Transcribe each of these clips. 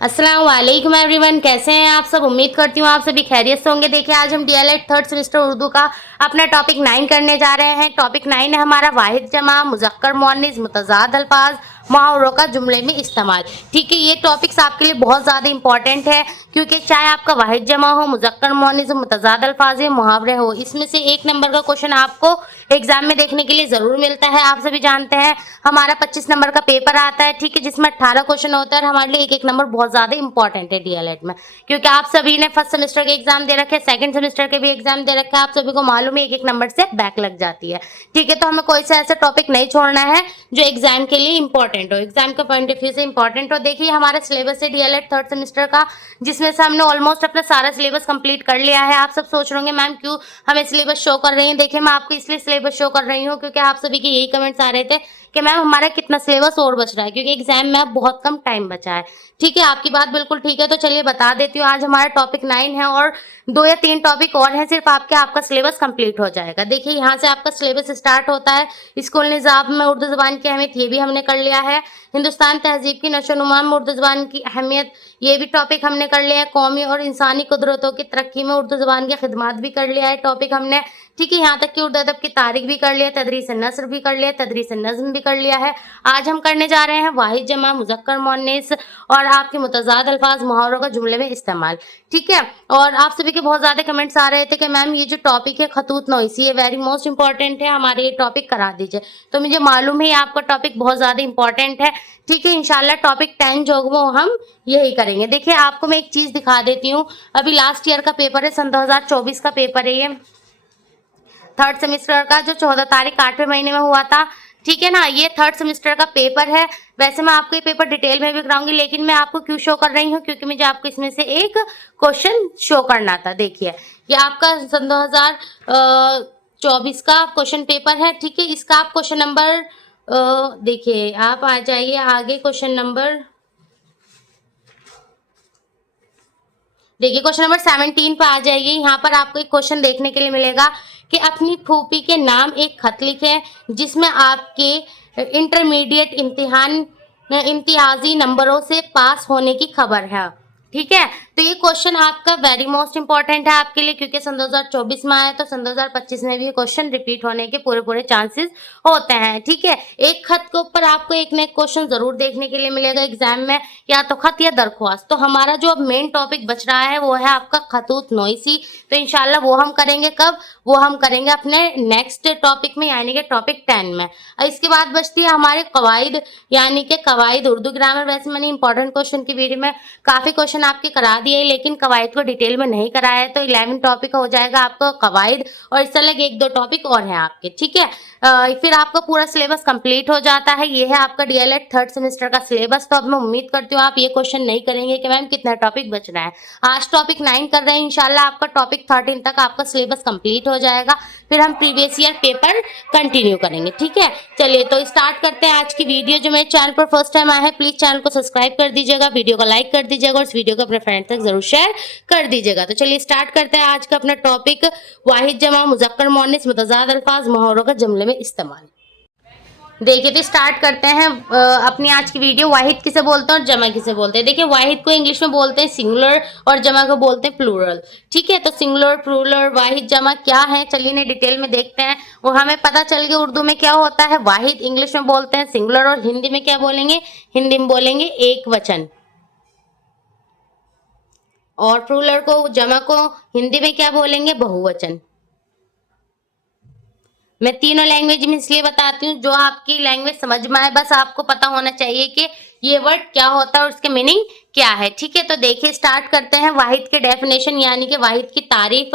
अस्सलाम वालेकुम एवरीवन, कैसे हैं आप सब। उम्मीद करती हूँ आप सभी खैरियत से होंगे। देखिए आज हम डीएलएड थर्ड सेमेस्टर उर्दू का अपना टॉपिक 9 करने जा रहे हैं। टॉपिक 9 है हमारा वाहिद जमा, मुज़क्कर मुअन्निस, मुतज़ाद अल्फाज, मुहावरों का जुमले में इस्तेमाल। ठीक है, ये टॉपिक्स आपके लिए बहुत ज़्यादा इंपॉर्टेंट है क्योंकि चाहे आपका वाहिद जमा हो, मुज़क्कर मुअन्निस हो, मुतज़ाद अल्फाज हो, मुहावरे हो, इसमें से 1 नंबर का क्वेश्चन आपको एग्जाम में देखने के लिए ज़रूर मिलता है। आप सभी जानते हैं हमारा 25 नंबर का पेपर आता है, ठीक है, जिसमें 18 क्वेश्चन होता है और हमारे लिए एक नंबर बहुत ज़्यादा इंपॉर्टेंट है डीएलएड में, क्योंकि आप सभी ने फर्स्ट सेमेस्टर के एग्जाम दे रखे हैं, सेकंड सेमेस्टर के भी एग्जाम दे रखे हैं। आप सभी को मालूम है एक नंबर से बैक लग जाती है। ठीक है, तो हमें कोई सा ऐसा टॉपिक नहीं छोड़ना है जो एग्जाम के लिए इंपॉर्टेंट हो, एग्जाम के पॉइंट ऑफ व्यू से इंपॉर्टेंट हो। देखिए हमारा सिलेबस है डीएलएड थर्ड सेमेस्टर का, जिसमें से हमने ऑलमोस्ट अपना सारा सिलेबस कंप्लीट कर लिया है। आप सब सोच रहे होंगे मैम क्यों हमें सिलेबस शो कर रही हैं। देखिए मैं आपको इसलिए सिलेबस शो कर रही हूँ क्योंकि आप सभी के यही कमेंट्स आ रहे थे कि मैम हमारा कितना सिलेबस और बच रहा है, क्योंकि एग्जाम में अब बहुत कम टाइम बचा है। ठीक है, आपकी बात बिल्कुल ठीक है। तो चलिए बता देती हूँ, आज हमारा टॉपिक 9 है और 2 या 3 टॉपिक और हैं, सिर्फ आपका सिलेबस कंप्लीट हो जाएगा। देखिए यहाँ से आपका सिलेबस स्टार्ट होता है। स्कूल निज़ाम में उर्दू ज़बान की अहमियत, ये भी हमने कर लिया है। हिंदुस्तान तहजीब की नशोनुमा में उर्दू ज़बान की अहमियत, ये भी टॉपिक हमने कर लिया है। कौमी और इंसानी कुदरतों की तरक्की में उर्दू ज़बान की खिदमत भी कर लिया है टॉपिक हमने। ठीक है, यहाँ तक कि उर्दू अदब की तारीख भी कर लिया, तदरीस नस्र भी कर लिया, तदरीस नज़्म भी कर लिया है। आज हम करने जा रहे हैं वाहिद जमा, मुज़क्कर मुअन्निस और आपके मुतज़ाद अल्फाज, मुहावरों का जुमले में इस्तेमाल। ठीक है, और आप सभी के बहुत ज़्यादा कमेंट्स आ रहे थे कि मैम ये जो टॉपिक है खतूत नोइसी, ये वेरी मोस्ट इंपॉर्टेंट है, हमारे ये टॉपिक करा दीजिए। तो मुझे मालूम है आपका टॉपिक बहुत ज़्यादा इंपॉर्टेंट है। ठीक है, इंशाल्लाह टॉपिक 10 जो वो हम यही करेंगे। देखिए आपको मैं एक चीज़ दिखा देती हूँ, अभी लास्ट ईयर का पेपर है, सन 2024 का पेपर है ये थर्ड सेमेस्टर का, जो 14 तारीख 8वें महीने में हुआ था। ठीक है ना, ये थर्ड सेमेस्टर का पेपर है। वैसे मैं आपको ये पेपर डिटेल में भी कराऊंगी, लेकिन मैं आपको क्यों शो कर रही हूँ, क्योंकि मुझे आपको इसमें से एक क्वेश्चन शो करना था। देखिए ये आपका सन 2024 का क्वेश्चन पेपर है। ठीक है, इसका आप क्वेश्चन नंबर देखिए, आप आ जाइए आगे। क्वेश्चन नंबर देखिए, क्वेश्चन नंबर 17 पर आ जाइए। यहाँ पर आपको एक क्वेश्चन देखने के लिए मिलेगा कि अपनी फूफी के नाम एक खत लिखें जिसमें आपके इंटरमीडिएट इम्तिहान इम्तियाजी नंबरों से पास होने की खबर है। ठीक है, तो ये क्वेश्चन आपका वेरी मोस्ट इंपॉर्टेंट है आपके लिए, क्योंकि सन 2024 में आया तो सन 2025 में भी ये क्वेश्चन रिपीट होने के पूरे चांसेस होते हैं। ठीक है, एक खत के ऊपर आपको एक ना एक क्वेश्चन जरूर देखने के लिए मिलेगा एग्जाम में, या तो खत या दरख्वास्त। तो हमारा जो अब मेन टॉपिक बच रहा है वो है आपका खतूत नोइसी। तो इंशाल्लाह वो हम करेंगे कब, वो हम करेंगे अपने नेक्स्ट टॉपिक में, यानी कि टॉपिक 10 में। और इसके बाद बचती है हमारे कवायद, यानी कि कवायद उर्दू ग्रामर। वैसे मैंने इंपॉर्टेंट क्वेश्चन की वीडियो में काफी क्वेश्चन आपके करा दिए, लेकिन कवायद को डिटेल में नहीं कराया है। तो 11 टॉपिक हो जाएगा आपको कवायद, और इस तरह के 1-2 टॉपिक और हैं आपके। ठीक है, फिर आपका पूरा सिलेबस कंप्लीट हो जाता है। ये है आपका डीएलएड थर्ड सेमेस्टर का सिलेबस। तो अब मैं उम्मीद करती हूँ आप ये क्वेश्चन नहीं करेंगे कि मैम कितना टॉपिक बच रहा है। आज टॉपिक 9 कर रहे हैं, इंशाल्लाह आपका टॉपिक 13 तक आपका सिलेबस कंप्लीट हो जाएगा। फिर हम प्रीवियस ईयर पेपर कंटिन्यू करेंगे। ठीक है, चलिए तो स्टार्ट करते हैं आज की वीडियो। जो मेरे चैनल पर फर्स्ट टाइम आया है प्लीज चैनल को सब्सक्राइब कर दीजिएगा, वीडियो को लाइक कर दीजिएगा और इस वीडियो को अपने फ्रेंड तक जरूर शेयर कर दीजिएगा। तो चलिए स्टार्ट करते हैं आज का अपना टॉपिक वाहिद जमा, मुज़क्कर मुअन्निस, मुतज़ाद अल्फाज, मुहावरों का जुमले में इस्तेमाल। देखिए तो स्टार्ट करते हैं अपनी आज की वीडियो। वाहिद किसे बोलते हैं और जमा किसे बोलते हैं। देखिए वाहिद को इंग्लिश में बोलते हैं सिंगुलर और जमा को बोलते हैं प्लूरल। ठीक है, तो सिंगुलर, प्लूरल, वाहिद, जमा क्या है चलिए इन्हें डिटेल में देखते हैं और हमें पता चल गया उर्दू में क्या होता है। वाहिद इंग्लिश में बोलते हैं सिंगुलर, और हिंदी में क्या बोलेंगे, हिंदी में बोलेंगे एक वचन। और प्लूरल को, जमा को हिंदी में क्या बोलेंगे, बहुवचन। मैं तीनों लैंग्वेज में इसलिए बताती हूँ जो आपकी लैंग्वेज समझ में आए, बस आपको पता होना चाहिए कि ये वर्ड क्या होता है और उसके मीनिंग क्या है। ठीक है, तो देखिए स्टार्ट करते हैं वाहिद के डेफिनेशन, यानी कि वाहिद की तारीफ।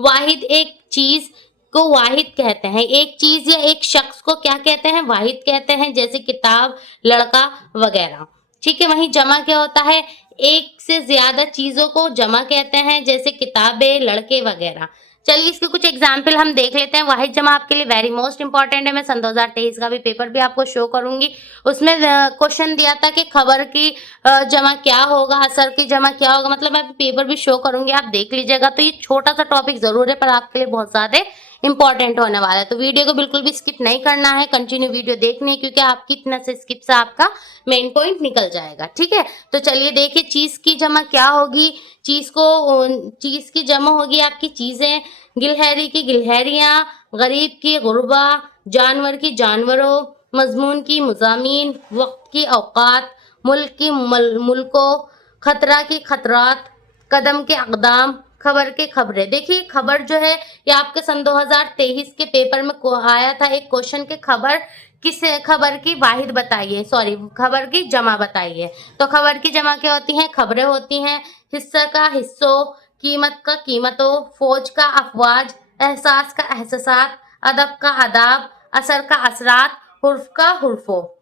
वाहिद एक चीज को वाहिद कहते हैं, एक चीज या एक शख्स को क्या कहते हैं, वाहिद कहते हैं, जैसे किताब, लड़का वगैरह। ठीक है, वहीं जमा क्या होता है, एक से ज्यादा चीजों को जमा कहते हैं, जैसे किताबें, लड़के वगैरह। चलिए इसके कुछ एग्जाम्पल हम देख लेते हैं। वाहिद जमा आपके लिए वेरी मोस्ट इंपॉर्टेंट है। मैं सन 2023 का भी पेपर भी आपको शो करूंगी, उसमें क्वेश्चन दिया था कि खबर की जमा क्या होगा, असर की जमा क्या होगा, मतलब मैं पेपर भी शो करूंगी, आप देख लीजिएगा। तो ये छोटा सा टॉपिक जरूर है पर आपके लिए बहुत ज्यादा इंपॉर्टेंट होने वाला है। तो वीडियो को बिल्कुल भी स्किप नहीं करना है, कंटिन्यू वीडियो देखनी है, क्योंकि आपकी इतना से स्किप से आपका मेन पॉइंट निकल जाएगा। ठीक है, तो चलिए देखिए, चीज की जमा क्या होगी। चीज की जमा होगी आपकी चीजें, गिलहरी की गिलहरियां, गरीब की गुरबा, जानवर की जानवरों, मजमून की मजामीन, वक्त की औकात, मुल्क की मुल्कों, खतरा की खतरात, कदम के अकदाम, खबर के खबरें। देखिए खबर जो है ये आपके सन 2023 के पेपर में आया था एक क्वेश्चन के खबर की वाहिद बताइए, सॉरी खबर की जमा बताइए। तो खबर की जमा क्या होती है? खबरें होती हैं। हिस्सा का हिस्सों, कीमत का कीमतों, फौज का अफवाज, एहसास का एहसासात, अदब का अदाब, असर का असरात, हुर्फ का हुर्फो।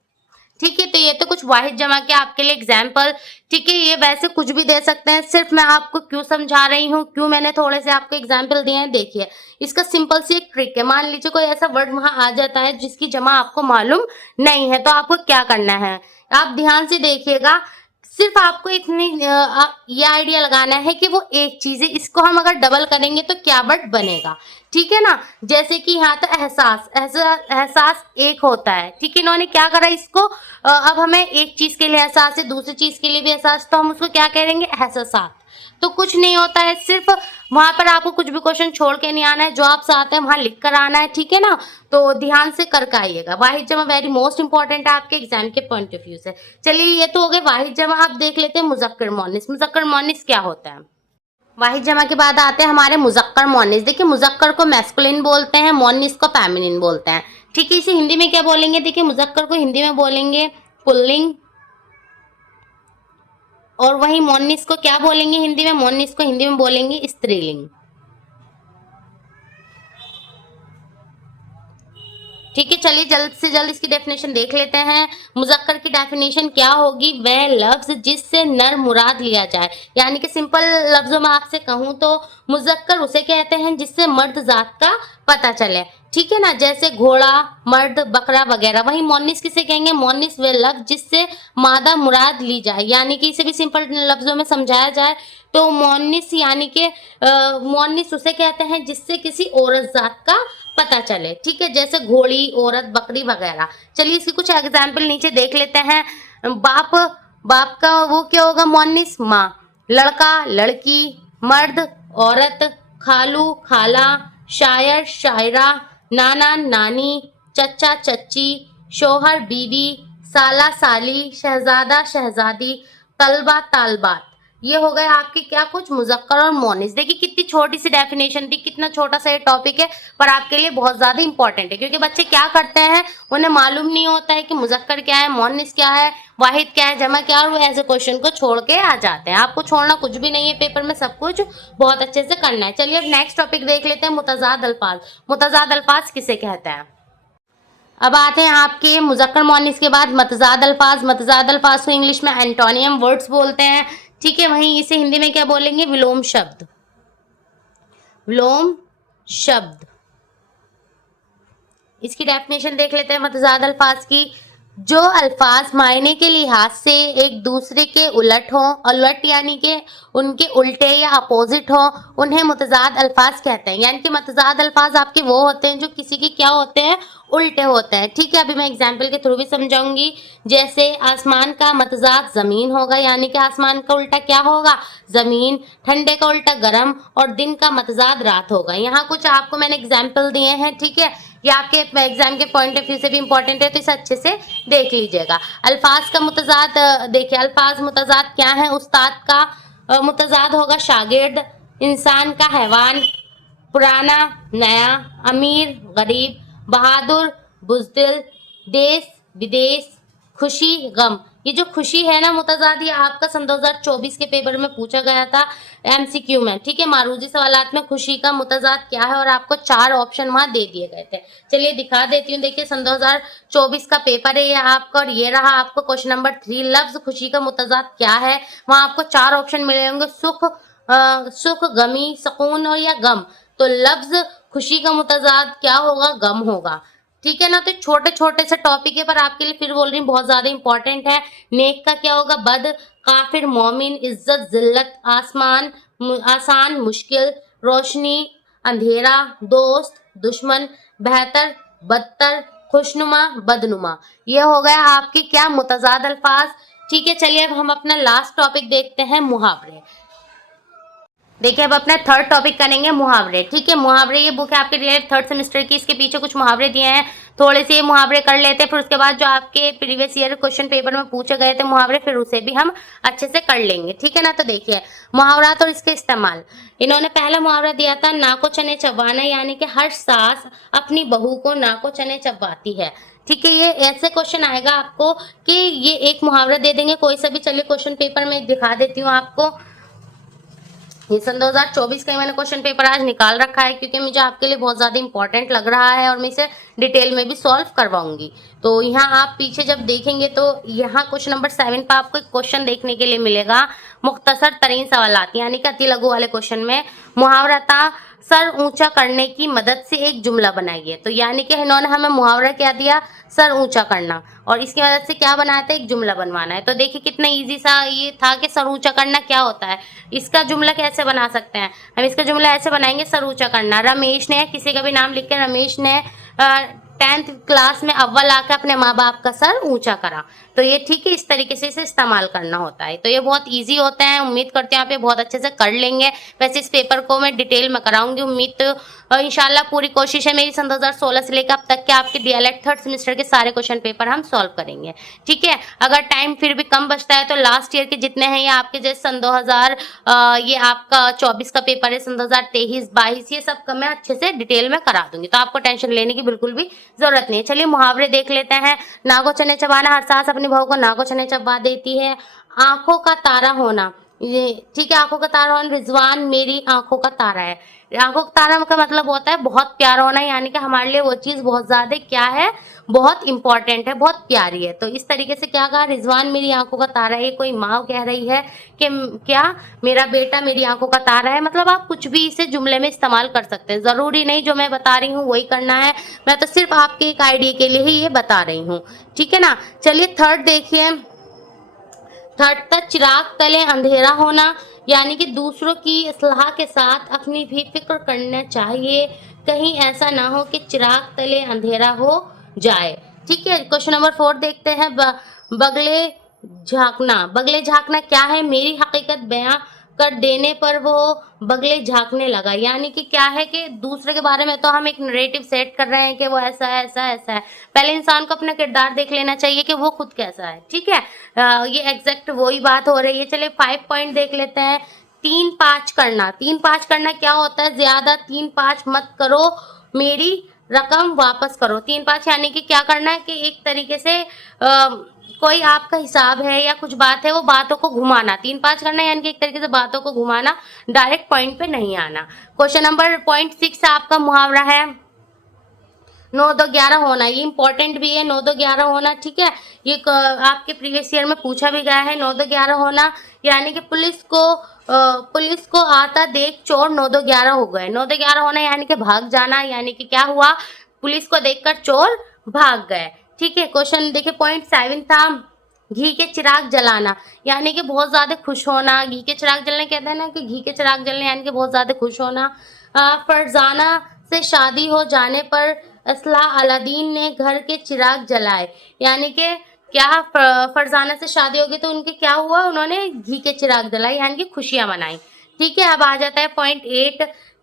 ठीक है, तो ये तो कुछ वाहिद जमा के आपके लिए एग्जाम्पल। ठीक है, ये वैसे कुछ भी दे सकते हैं, सिर्फ मैं आपको क्यों समझा रही हूँ, क्यों मैंने थोड़े से आपको एग्जाम्पल दिए हैं। देखिए इसका सिंपल सी एक ट्रिक है। मान लीजिए कोई ऐसा वर्ड वहां आ जाता है जिसकी जमा आपको मालूम नहीं है, तो आपको क्या करना है, आप ध्यान से देखिएगा। सिर्फ आपको ये आइडिया लगाना है कि वो एक चीज है, इसको हम अगर डबल करेंगे तो क्या वर्ड बनेगा। ठीक है ना, जैसे कि यहाँ तो एहसास एक होता है। ठीक है, इन्होंने क्या करा इसको, अब हमें एक चीज के लिए एहसास है, दूसरी चीज के लिए भी एहसास, तो हम उसको क्या करेंगे, एहसासात। तो कुछ नहीं होता है, सिर्फ वहां पर आपको कुछ भी क्वेश्चन छोड़ के नहीं आना है, जो आपसे आता है वहां लिख कर आना है। ठीक है ना, तो ध्यान से करके आइएगा। वाहिद जमा वेरी मोस्ट इंपॉर्टेंट है आपके एग्जाम के पॉइंट ऑफ व्यू से। चलिए ये तो हो गए वाहिद जमा। आप देख लेते हैं मुजक्कर मुअन्निस। मुजक्कर मुअन्निस क्या होता है? वाहिद जमा के बाद आते हैं हमारे मुजक्कर मुअन्निस। देखिए मुजक्कर को मैस्कुलिन बोलते हैं, मुअन्निस को फेमिनिन बोलते हैं। ठीक है, इसे हिंदी में क्या बोलेंगे? देखिए मुजक्कर को हिंदी में बोलेंगे पुल्लिंग, और वहीं मुअन्निस को क्या बोलेंगे हिंदी में? मुअन्निस को हिंदी में बोलेंगे स्त्रीलिंग। ठीक है, चलिए जल्द से जल्द इसकी डेफिनेशन देख लेते हैं। मुजक्कर की डेफिनेशन क्या होगी? वह लफ्ज जिससे नर मुराद लिया जाए, यानी कि सिंपल लफ्जों में आपसे कहूं तो मुजक्कर उसे कहते हैं जिससे मर्द जात का पता चले। ठीक है ना, जैसे घोड़ा, मर्द, बकरा वगैरह। वहीं मोनिस किसे कहेंगे? मोनिस वह लफ्ज जिससे मादा मुराद ली जाए, यानी कि इसे भी सिंपल लफ्जों में समझाया जाए तो मोनिस यानी कि मोनिस उसे कहते हैं जिससे किसी औरत जात का पता चले। ठीक है, जैसे घोड़ी, औरत, बकरी वगैरह। चलिए इसकी कुछ एग्जाम्पल नीचे देख लेते हैं। बाप, बाप का वो क्या होगा? मोनिस माँ। लड़का, लड़की, मर्द, औरत, खालू, खाला, शायर, शायरा, नाना, नानी, चचा, चच्ची, शोहर, बीवी, साला, साली, शहजादा, शहजादी, तलबा, तालबात। ये हो गए आपके क्या कुछ मुजक्कर और मोनिस। देखिए कितनी छोटी सी डेफिनेशन थी, कितना छोटा सा ये टॉपिक है, पर आपके लिए बहुत ज्यादा इंपॉर्टेंट है, क्योंकि बच्चे क्या करते हैं, उन्हें मालूम नहीं होता है कि मुजक्कर क्या है, मोनिस क्या है, वाहिद क्या है, जमा क्या है, और वो ऐसे क्वेश्चन को छोड़ के आ जाते हैं। आपको छोड़ना कुछ भी नहीं है, पेपर में सब कुछ बहुत अच्छे से करना है। चलिए अब नेक्स्ट टॉपिक देख लेते हैं, मुतजाद अल्फाज। मुतजाद अल्फाज किसे कहते हैं? अब आते हैं आपके मुजक्कर मुअन्निस के बाद मतजाद अल्फाज। मतजाद अल्फाज को इंग्लिश में एंटोनियम वर्ड्स बोलते हैं। ठीक है, वहीं इसे हिंदी में क्या बोलेंगे? विलोम शब्द। विलोम शब्द, इसकी डेफिनेशन देख लेते हैं मतजाद अल्फाज की। जो अल्फाज मायने के लिहाज से एक दूसरे के उलट हों, उलट यानी कि उनके उल्टे या अपोजिट हों, उन्हें मुतजाद अल्फाज कहते हैं। यानी कि मुतजाद अल्फाज आपके वो होते हैं जो किसी के क्या होते हैं? उल्टे होते हैं। ठीक है, अभी मैं एग्जाम्पल के थ्रू भी समझाऊंगी। जैसे आसमान का मतजाद जमीन होगा, यानी कि आसमान का उल्टा क्या होगा? जमीन। ठंडे का उल्टा गर्म, और दिन का मतजाद रात होगा। यहाँ कुछ आपको मैंने एग्जाम्पल दिए हैं। ठीक है, ये आपके एग्जाम के पॉइंट ऑफ व्यू से भी इंपॉर्टेंट है, तो इसे अच्छे से देख लीजिएगा। अल्फाज का मुतजाद देखिए, अल्फाज मुतजाद क्या है? उस्ताद का मुतजाद होगा शागिर्द, इंसान का हैवान, पुराना नया, अमीर गरीब, बहादुर बुजदिल, देश विदेश, खुशी गम। ये जो खुशी है ना मुतजाद, ये आपका सन 2024 के पेपर में पूछा गया था एमसीक्यू में। ठीक है, मारूजी सवालात में खुशी का मुतजाद क्या है, और आपको 4 ऑप्शन वहां दे दिए गए थे। चलिए दिखा देती हूँ। देखिए सन 2024 का पेपर है ये आपका, और ये रहा आपको क्वेश्चन नंबर 3। लफ्ज खुशी का मुतजाद क्या है? वहां आपको 4 ऑप्शन मिले होंगे, सुख, गमी, सुकून और या गम। तो लफ्ज खुशी का मुतजाद क्या होगा? गम होगा। ठीक है ना, तो छोटे छोटे से टॉपिक है, पर आपके लिए फिर बोल रही हूँ बहुत ज्यादा इंपॉर्टेंट है। नेक का क्या होगा? बद, काफिर मोमिन, इज्जत जिल्लत, आसान मुश्किल, रोशनी अंधेरा, दोस्त दुश्मन, बेहतर, बदतर, खुशनुमा, बदनुमा। ये हो गया आपकी क्या मुतज़ाद अल्फाज। ठीक है, चलिए अब हम अपना लास्ट टॉपिक देखते हैं, मुहावरे। देखिए अब अपना थर्ड टॉपिक करेंगे मुहावरे। ठीक है, मुहावरे ये बुक है आपके लिए थर्ड सेमेस्टर की, इसके पीछे कुछ मुहावरे दिए हैं, थोड़े से ये मुहावरे कर लेते हैं, फिर उसके बाद जो आपके प्रीवियस ईयर क्वेश्चन पेपर में पूछे गए थे मुहावरे, फिर उसे भी हम अच्छे से कर लेंगे। ठीक है ना, तो देखिए मुहावरात और इसके इस्तेमाल। इन्होंने पहला मुहावरा दिया था, नाको चने चबाना, यानी कि हर सास अपनी बहू को नाको चने चबाती है। ठीक है, ये ऐसे क्वेश्चन आएगा आपको कि ये एक मुहावरा दे देंगे कोई सा भी। चलिए क्वेश्चन पेपर में दिखा देती हूँ आपको। ये सन 2024 का ही मैंने क्वेश्चन पेपर आज निकाल रखा है, क्योंकि मुझे आपके लिए बहुत ज़्यादा इंपॉर्टेंट लग रहा है और मैं इसे डिटेल में भी सॉल्व करवाऊंगी। तो यहाँ आप पीछे जब देखेंगे तो यहाँ क्वेश्चन नंबर 7 पर आपको एक क्वेश्चन देखने के लिए मिलेगा, मुख्तसर तरीन सवालात, यानी कि अति लघु वाले क्वेश्चन में मुहावरा था, सर ऊंचा करने की मदद से एक जुमला बनाइए। तो यानी कि इन्होंने हमें मुहावरा क्या दिया, सर ऊंचा करना, और इसकी मदद से क्या बनाया था, एक जुमला बनवाना है। तो देखिए कितना इजी सा ये था कि सर ऊंचा करना क्या होता है। इसका जुमला कैसे बना सकते हैं हम, इसका जुमला ऐसे बनाएंगे, सर ऊंचा करना, रमेश ने, किसी का भी नाम लिख के, रमेश ने 10th क्लास में अव्वल आकर अपने माँ बाप का सर ऊंचा करा। तो ये ठीक है, इस तरीके से इसे इस्तेमाल करना होता है। तो ये बहुत इजी होता है, उम्मीद करते हैं आप ये बहुत अच्छे से कर लेंगे। वैसे इस पेपर को मैं डिटेल में कराऊंगी, उम्मीद इंशाल्लाह पूरी कोशिश है मेरी सन 2016 से लेकर अब तक के आपके डीएलएड थर्ड सेमेस्टर के सारे क्वेश्चन पेपर हम सॉल्व करेंगे। ठीक है, अगर टाइम फिर भी कम बचता है तो लास्ट ईयर के जितने हैं ये आपके जैसे सन 2000 ये आपका 24 का पेपर है, सन 2023, 22, ये सब का मैं अच्छे से डिटेल में करा दूंगी, तो आपको टेंशन लेने की बिल्कुल भी जरूरत नहीं है। चलिए मुहावरे देख लेते हैं। नाको चने चबाना, हर सास अपनी बहू को नाको चने चबा देती है। आंखों का तारा होना, ये ठीक है, आंखों का तारा होना, रिजवान मेरी आंखों का तारा है। आंखों का तारा का मतलब होता है बहुत प्यारा होना, यानी कि हमारे लिए वो चीज बहुत ज्यादा क्या है, बहुत इंपॉर्टेंट है, बहुत प्यारी है। तो इस तरीके से क्या कहा, रिजवान मेरी आंखों का तारा है। कोई माँ कह रही है कि क्या मेरा बेटा मेरी आंखों का तारा है, मतलब आप कुछ भी इसे जुमले में इस्तेमाल कर सकते हैं, जरूरी नहीं जो मैं बता रही हूँ वही करना है, मैं तो सिर्फ आपके एक आइडिया के लिए ही ये बता रही हूँ। ठीक है ना, चलिए थर्ड देखिए। थर्ड तक चिराग तले अंधेरा होना, यानी कि दूसरों की सलाह के साथ अपनी भी फिक्र करना चाहिए, कहीं ऐसा ना हो कि चिराग तले अंधेरा हो जाए। ठीक है, क्वेश्चन नंबर 4 देखते हैं। बगले झांकना, बगले झांकना क्या है, मेरी हकीकत बयां कर देने पर वो बगले झांकने लगा, यानी कि क्या है कि दूसरे के बारे में तो हम एक नरेटिव सेट कर रहे हैं कि वो ऐसा है ऐसा ऐसा है, पहले इंसान को अपना किरदार देख लेना चाहिए कि वो खुद कैसा है। ठीक है, ये एग्जैक्ट वही बात हो रही है। चलिए 5 पॉइंट देख लेते हैं। 3-5 करना, 3-5 करना क्या होता है, ज्यादा 3-5 मत करो, मेरी रकम वापस करो। 3-5 यानी कि क्या करना है कि एक तरीके से कोई आपका हिसाब है या कुछ बात है, वो बातों को घुमाना। 3-5 करना यानी कि एक तरीके से बातों को घुमाना, डायरेक्ट पॉइंट पे नहीं आना। क्वेश्चन नंबर पॉइंट 6 आपका मुहावरा है 9-2-11 होना, ये इंपॉर्टेंट भी है 9-2-11 होना। ठीक है, ये आपके प्रीवियस ईयर में पूछा भी गया है 9-2-11 होना, यानी कि पुलिस को आता देख चोर 9-2-11 हो गए। 9-2-11 होना यानी कि भाग जाना, यानी कि क्या हुआ, पुलिस को देखकर चोर भाग गए। ठीक है, क्वेश्चन देखिए पॉइंट 7 था, घी के चिराग जलाना, यानी कि बहुत ज्यादा खुश होना। घी के चिराग जलने कहते हैं ना कि घी के चिराग जलने, यानी कि बहुत ज्यादा खुश होना। फरजाना से शादी हो जाने पर असला अलादीन ने घर के चिराग जलाए, यानी कि क्या फरजाना से शादी होगी तो उनके क्या हुआ, उन्होंने घी के चिराग जलाए, यानी कि खुशियां मनाई। ठीक है, अब आ जाता है पॉइंट 8,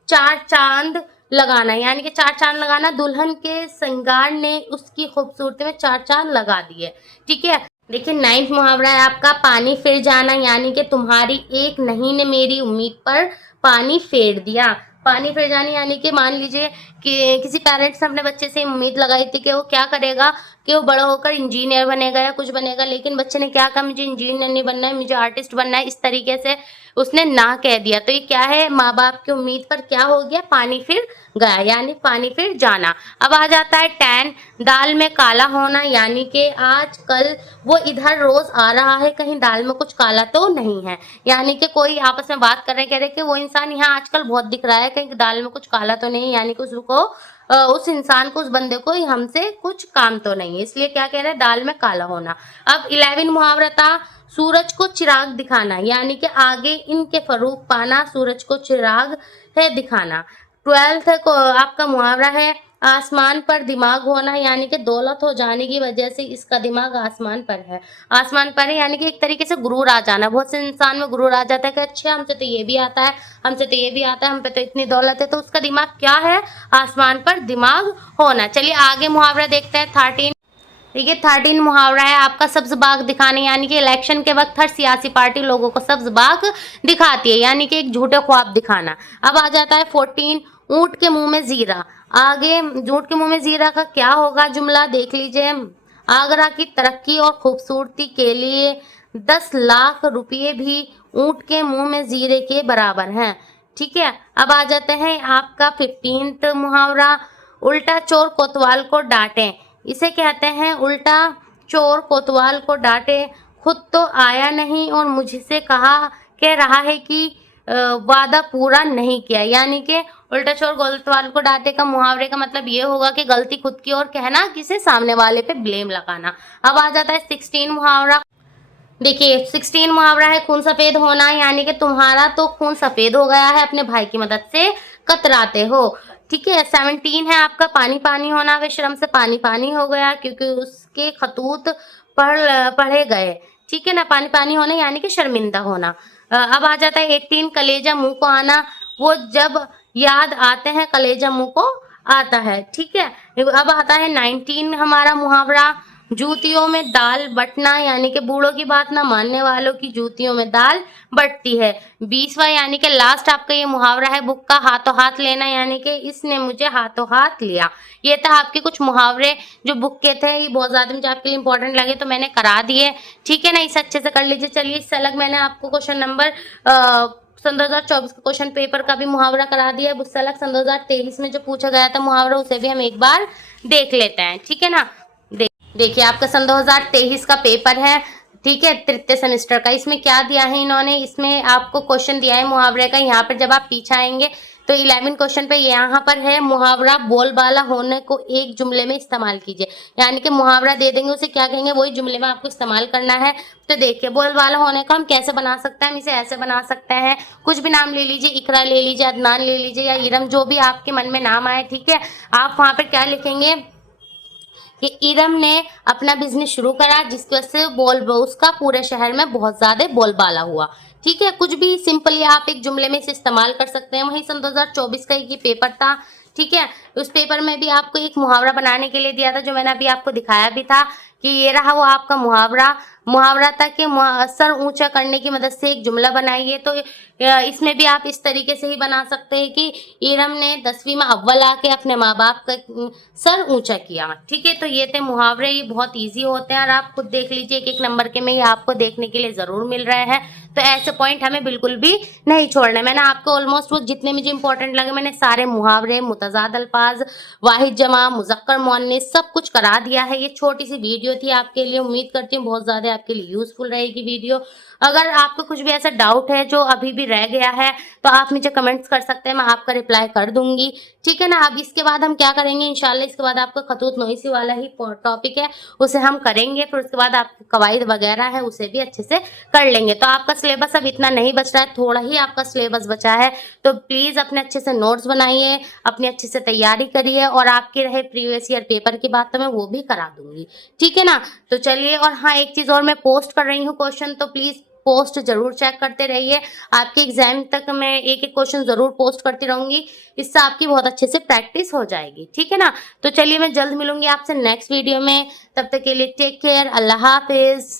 4 चांद लगाना, यानी कि 4 चांद लगाना, दुल्हन के श्रृंगार ने उसकी खूबसूरती में 4 चांद लगा दिए। ठीक है, देखिए 9th मुहावरा है आपका पानी फिर जाना, यानी कि तुम्हारी एक नहीं ने मेरी उम्मीद पर पानी फेर दिया। पानी फिर जाना यानी कि मान लीजिए कि किसी पेरेंट्स ने अपने बच्चे से उम्मीद लगाई थी कि वो क्या करेगा, कि वो बड़ा होकर इंजीनियर बनेगा या कुछ बनेगा, लेकिन बच्चे ने क्या कहा, मुझे इंजीनियर नहीं बनना है, मुझे आर्टिस्ट बनना है, इस तरीके से उसने ना कह दिया। तो ये क्या है, माँ बाप की उम्मीद पर क्या हो गया, पानी फिर गया, यानी पानी फिर जाना। अब आ जाता है 10, दाल में काला होना, यानी कि आजकल वो इधर रोज आ रहा है, कहीं दाल में कुछ काला तो नहीं है, यानी कि कोई आपस में बात कर रहे, कह रहे कि वो इंसान यहाँ आजकल बहुत दिख रहा है, कहीं दाल में कुछ काला तो नहीं है, यानी कि उसको उस इंसान को, उस बंदे को हमसे कुछ काम तो नहीं है, इसलिए क्या कह रहे हैं, दाल में काला होना। अब 11 मुहावरा था सूरज को चिराग दिखाना, यानी कि आगे इनके फरूक पाना, सूरज को चिराग है दिखाना। 12th को आपका मुहावरा है आसमान पर दिमाग होना, यानी कि दौलत हो जाने की वजह से इसका दिमाग आसमान पर है। आसमान पर है यानी कि एक तरीके से गुरूर आ जाना। बहुत से इंसान में गुरूर आ जाता है कि अच्छा हमसे तो ये भी आता है, हमसे तो ये भी आता है, हम पे तो इतनी दौलत है, तो उसका दिमाग क्या है? आसमान पर दिमाग होना। चलिए आगे मुहावरा देखते हैं 13। देखिए 13 मुहावरा है आपका सब्ज बाग दिखाने, यानी कि इलेक्शन के वक्त हर सियासी पार्टी लोगों को सब्ज बाग दिखाती है, यानी कि एक झूठे ख्वाब दिखाना। अब आ जाता है 14, ऊंट के मुंह में जीरा। आगे ऊंट के मुंह में जीरा का क्या होगा जुमला देख लीजिए। आगरा की तरक्की और खूबसूरती के लिए 10 लाख रुपये भी ऊंट के मुंह में जीरे के बराबर हैं। ठीक है, अब आ जाते हैं आपका 15 मुहावरा, उल्टा चोर कोतवाल को डांटे। इसे कहते हैं उल्टा चोर कोतवाल को डांटे, खुद तो आया नहीं और मुझसे कह रहा है कि वादा पूरा नहीं किया। यानी कि उल्टा चोर कोतवाल को डांटे का मुहावरे का मतलब ये होगा कि गलती खुद की और कहना, किसी सामने वाले पे ब्लेम लगाना। अब आ जाता है 16 मुहावरा। देखिए 16 मुहावरा है खून सफेद होना, यानी कि तुम्हारा तो खून सफेद हो गया है, अपने भाई की मदद से कतराते हो। ठीक है, 17 है आपका पानी पानी होना, वे शर्म से पानी पानी हो गया क्योंकि उसके खतूत पढ़े गए। ठीक है ना, पानी पानी होना यानी कि शर्मिंदा होना। अब आ जाता है 18, कलेजा मुंह को आना। वो जब याद आते हैं कलेजा मुंह को आता है। ठीक है, अब आता है 19 हमारा मुहावरा, जूतियों में दाल बटना, यानी कि बूढ़ों की बात ना मानने वालों की जूतियों में दाल बटती है। 20वां यानी कि लास्ट आपका ये मुहावरा है बुक का हाथों हाथ लेना, यानी कि इसने मुझे हाथों हाथ लिया। ये था आपके कुछ मुहावरे जो बुक के थे, ये बहुत ज्यादा मुझे आपके लिए इंपॉर्टेंट लगे तो मैंने करा दिए। ठीक है ना, इसे अच्छे से कर लीजिए। चलिए इससे अलग मैंने आपको क्वेश्चन नंबर सन 2024 का क्वेश्चन पेपर का भी मुहावरा करा दिया है। उससे अलग सन 2023 में जो पूछा गया था मुहावरा, उसे भी हम एक बार देख लेते हैं। ठीक है ना, देखिए आपका सन 2023 का पेपर है। ठीक है, तृतीय सेमेस्टर का। इसमें क्या दिया है इन्होंने, इसमें आपको क्वेश्चन दिया है मुहावरे का। यहाँ पर जब आप पीछे आएंगे तो 11 क्वेश्चन पे यहाँ पर है मुहावरा बोलबाला होने को एक जुमले में इस्तेमाल कीजिए। यानी कि मुहावरा दे देंगे, उसे क्या कहेंगे वही जुमले में आपको इस्तेमाल करना है। तो देखिए बोलबाला होने को हम कैसे बना सकते हैं, हम इसे ऐसे बना सकते हैं, कुछ भी नाम ले लीजिए, इकरा ले लीजिए, अदनान ले लीजिए या इरम, जो भी आपके मन में नाम आए। ठीक है, आप वहाँ पर क्या लिखेंगे कि इरम ने अपना बिजनेस शुरू करा जिसकी वजह से उसका पूरे शहर में बहुत ज्यादा बोलबाला हुआ। ठीक है, कुछ भी सिंपली आप एक जुमले में इसे इस्तेमाल कर सकते हैं। वही सन 2024 का ये पेपर था। ठीक है, उस पेपर में भी आपको एक मुहावरा बनाने के लिए दिया था, जो मैंने अभी आपको दिखाया भी था कि ये रहा वो आपका मुहावरा था कि सर ऊंचा करने की मदद से एक जुमला बनाइए। तो इसमें भी आप इस तरीके से ही बना सकते हैं कि इरम ने 10वीं में अव्वल आके अपने माँ बाप का सर ऊंचा किया। ठीक है, तो ये थे मुहावरे, ये बहुत इजी होते हैं और आप खुद देख लीजिए, एक एक नंबर के में ये आपको देखने के लिए जरूर मिल रहे हैं। तो ऐसे पॉइंट हमें बिल्कुल भी नहीं छोड़ना। मैंने आपको ऑलमोस्ट वो जितने मुझे इंपॉर्टेंट लगे मैंने सारे मुहावरे, मुतजाद अल्फाज, वाहिद जमा, मुज़क्कर मुअन्निस सब कुछ करा दिया है। ये छोटी सी वीडियो थी आपके लिए, उम्मीद करती हूँ बहुत ज्यादा आपके लिए यूजफुल रहेगी वीडियो। अगर आपको कुछ भी ऐसा डाउट है जो अभी भी रह गया है तो आप मुझे कमेंट्स कर सकते हैं, मैं आपका रिप्लाई कर दूंगी। ठीक है ना, अब इसके बाद हम क्या करेंगे इंशाल्लाह, इसके बाद आपका खतूत नोईसी वाला ही टॉपिक है उसे हम करेंगे, फिर उसके बाद आपके कवायद वगैरह है उसे भी अच्छे से कर लेंगे। तो आपका सिलेबस अब इतना नहीं बच रहा है, थोड़ा ही आपका सिलेबस बचा है, तो प्लीज अपने अच्छे से नोट्स बनाइए, अपनी अच्छे से तैयारी करिए, और आपके रहे प्रीवियस ईयर पेपर की बात तो मैं वो भी करा दूंगी। ठीक है ना, तो चलिए, और हाँ एक चीज और, मैं पोस्ट कर रही हूँ क्वेश्चन, तो प्लीज पोस्ट जरूर चेक करते रहिए। आपके एग्जाम तक मैं एक एक क्वेश्चन जरूर पोस्ट करती रहूंगी, इससे आपकी बहुत अच्छे से प्रैक्टिस हो जाएगी। ठीक है ना, तो चलिए मैं जल्द मिलूंगी आपसे नेक्स्ट वीडियो में, तब तक के लिए टेक केयर, अल्लाह हाफिज।